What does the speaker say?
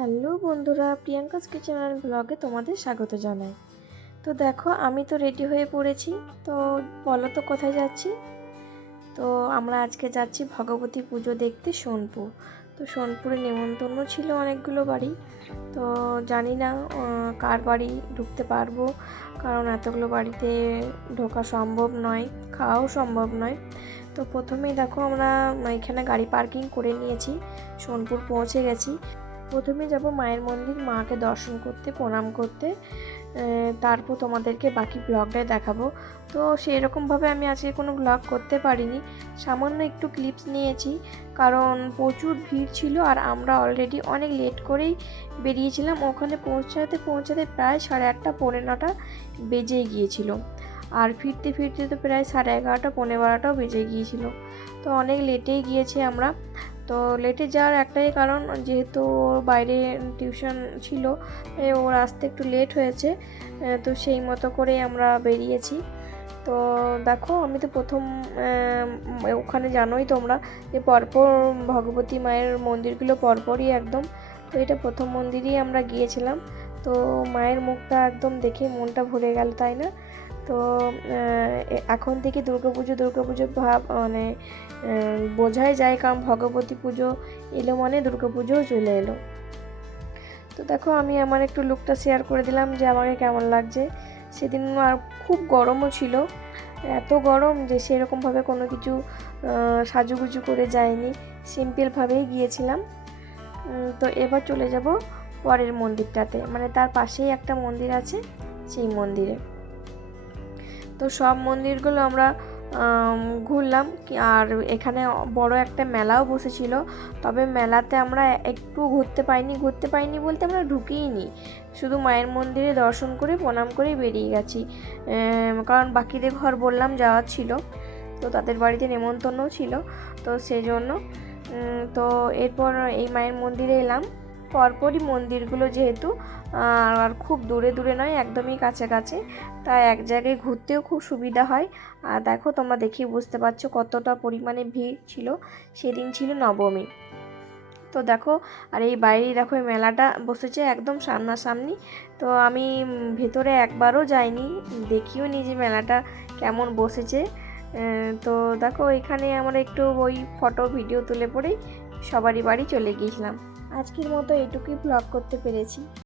Hello বন্ধুরা, Priyanka's kitchen and ব্লগে তোমাদের স্বাগত জানাই। তো দেখো, আমি তো রেডি হয়ে পড়েছি। তো বলো তো কোথায় যাচ্ছি। তো আমরা আজকে যাচ্ছি ভগবতী পুজো দেখতে সোনপুর। তো সোনপুরে নেমন্তন্ন ছিল অনেকগুলো বাড়ি। তো জানি না কার বাড়ি ঢুকতে পারবো, কারণ এতগুলো বাড়িতে ঢোকা সম্ভব নয়, খাওয়াও সম্ভব নয়। তো প্রথমেই দেখো, আমরা এখানে গাড়ি পার্কিং করে নিয়েছি, সোনপুর পৌঁছে গেছি। প্রথমে যাব মায়ের মন্দির, মাকে দর্শন করতে, প্রণাম করতে। তারপর তোমাদেরকে বাকি ব্লগটাই দেখাবো। তো সেরকমভাবে আমি আজকে কোনো ব্লগ করতে পারিনি, সামান্য একটু ক্লিপস নিয়েছি, কারণ প্রচুর ভিড় ছিল আর আমরা অলরেডি অনেক লেট করেই বেরিয়েছিলাম। ওখানে পৌঁছাতে প্রায় 8:30 পৌনে 9টা বেজে গিয়েছিল, আর ফিরতে ফিরতে তো প্রায় 11:30 পৌনে 12টাও বেজে গিয়েছিল। তো অনেক লেটেই গিয়েছি আমরা। তো লেটে যাওয়ার একটাই কারণ, যেহেতু ওর বাইরে টিউশন ছিল, ওর আসতে একটু লেট হয়েছে। তো সেই মতো করেই আমরা বেরিয়েছি। তো দেখো, আমি তো প্রথম ওখানে জানোই তোমরা যে পরপর ভগবতী মায়ের মন্দিরগুলো পরপরই একদম। তো এটা প্রথম মন্দিরেই আমরা গিয়েছিলাম। তো মায়ের মুখটা একদম দেখে মনটা ভরে গেল, তাই না? তো এখন থেকে দুর্গাপুজো ভাব মানে বোঝাই যায়, কারণ ভগবতী পুজো এলো মানে দুর্গাপুজোও চলে এলো। তো দেখো, আমি আমার একটু লুকটা শেয়ার করে দিলাম যে আমাকে কেমন লাগছে। সেদিন আর খুব গরমও ছিল, এত গরম যে সেরকমভাবে কোনো কিছু সাজুগুজু করে যায়নি, সিম্পলভাবেই গিয়েছিলাম। তো এবার চলে যাব পরের মন্দিরটাতে, মানে তার পাশেই একটা মন্দির আছে, সেই মন্দিরে। তো সব মন্দিরগুলো আমরা ঘুরলাম। আর এখানে বড় একটা মেলাও বসেছিল, তবে মেলাতে আমরা একটু ঘুরতে পাইনি বলতে আমরা ঢুকিনি, শুধু মায়ের মন্দিরে দর্শন করে প্রণাম করে বেরিয়ে গেছি। কারণ বাকিদের ঘর বললাম যাওয়ার ছিল, তো তাদের বাড়িতে নেমন্তন্নও ছিল, তো সেই জন্য। তো এরপর এই মায়ের মন্দিরে এলাম। পরপরই মন্দিরগুলো যেহেতু, আর খুব দূরে দূরে নয়, একদমই কাছাকাছি, তাই এক জায়গায় ঘুরতেও খুব সুবিধা হয়। আর দেখো, তোমরা দেখেই বুঝতে পারছো কতটা পরিমাণে ভিড় ছিল। সেদিন ছিল নবমী। তো দেখো, আর এই বাইরেই দেখো এই মেলাটা বসেছে একদম সামনাসামনি। তো আমি ভেতরে একবারও যাইনি, দেখিও নি যে মেলাটা কেমন বসেছে। তো দেখো, এখানে আমরা একটু ওই ফটো ভিডিও তুলে পরেই সবারই বাড়ি চলে গিয়েছিলাম। আজকের মতো এটুকুই ব্লগ করতে পেরেছি।